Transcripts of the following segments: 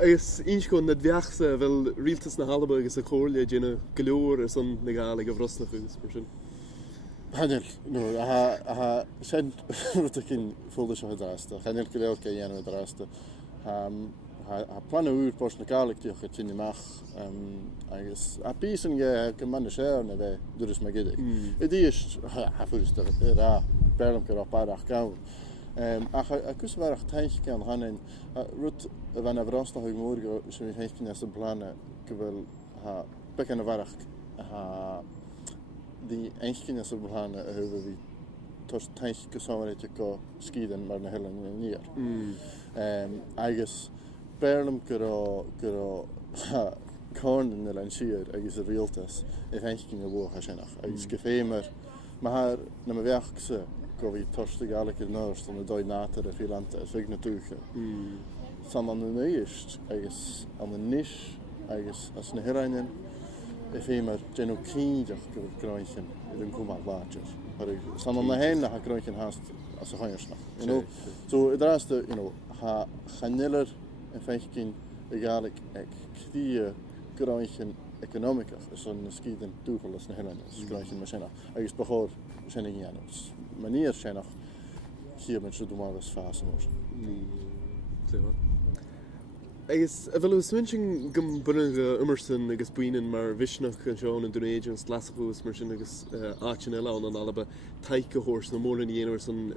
Agus inscon na bheachsa bhfuil rialtas na Alba agus a chóirle déanana go leor ar san na Gaeilge a bhrosnach agus mar sin. Channeil, no, sin ruta cinn fóla seo drásta. Channeil go leor go dhéanamh drásta. Ha plan úr post na Gaelic tíoch a tinnimeach agus a bísan go manna séir na bheith dúras me gidig. I díist ha fúrista rá berlam go rápárach gáin. Ach a cúsbharach teich gan Cànain rut a bheith na Pàdruig Moireasdan sin heichcin as a plana go bhfuil ha becan a bharach ha die einchcin as a plana a thuh bhí tos teich go sámaréite go scídan mar na helan na níor. Agus berlam go cárnan na lein siar agus a rialtas I heichcin a bhuacha sinach. Agus go féimar mar na ma bheachsa go bhí tosta Gaelic ar nós an na dóid nátar a fiánta a fig na túcha. San an na nuist agus an na níis agus as na hiráinin I féimar déanú cíideach go bh gráincin I dún cumad láitir. San an na héinna ha gráincin hast as a chairsnach. So I drásta, ha chanillar a feichcin I Gaelic ag cría gráincin economicach is an na scídan dúchal as na hiráinin as gráincin mar sinna. Agus bachór sinna ghéanamh. Manier sinach hier met zo'n domagas fase moest. Agus a bhfuil swinching gom Pàdruig Morrison agus Bhruidhinn mar Misneachd an seán an Dhùn an slasachús mar sin agus áitin eile an Alba taich go hors na mór in dhéanamh san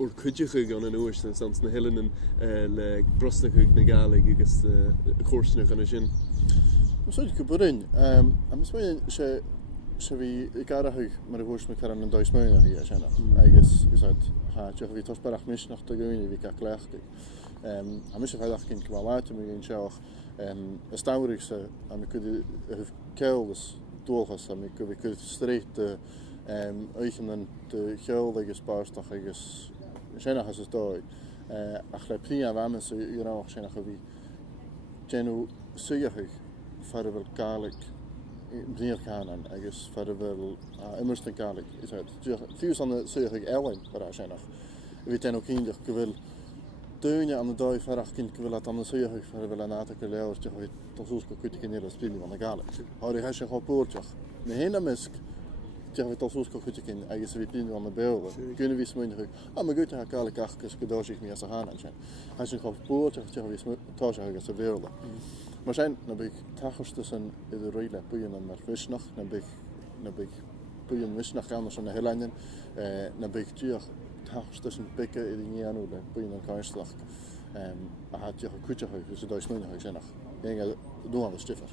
úr cuideach an an uair san na helan le Brezhoneg na Gaeilge agus chóirsanach an sin. Soid go Bhruidhinn a mis se bhí I gcarathúg mar a bhús me caran an 2 mbliana hí a sinna. Agus teach bhí tosbarach Misneachd a gúine bhí Gàidhlig. A mis a bhealach cinn Còmhradh mé gin seach a stairigh sa a mi cud ceollas dúchas a mi go bhí cud stréit éichan an de cheol agus báirstach agus sinach as is dóid. Ach le prí a bhamas I ráach sinach a bhí déanú suigeach far a bhfuil Gaelic Bníor Cànain agus far a bhfuil iomairt na Gaelic. Fiús an na suigeach Èideann bar a sinach. Bhí déanú cíideach go bhfuil Dhùne an na dóid farach cinn go bhfuil an na suigeach far a bhfuil an áta go leabhar de chuid tosús go cuite cinn as bílim an na Gaelic. Háir heis sin chopúirteach. Na héna misc de bhí tosús go cuite cinn agus bhí bílim an na béla. Gúna bhí smuoine chuig a gúte ha Gaelic achgus go dóisiich mí as a hána sin. Heis sin chopúirteach de bhí táise agus a béla. Mar sin na big tachasta san I do roiile buan an mar Misneachd na big buan Misneachd gan san na Èideann na big tíoch tachasta san bice I do níanú le buan an cáislach a hat tíoch a cuiteach gus a 2 mbliana sinach. Éige dúan a stifar.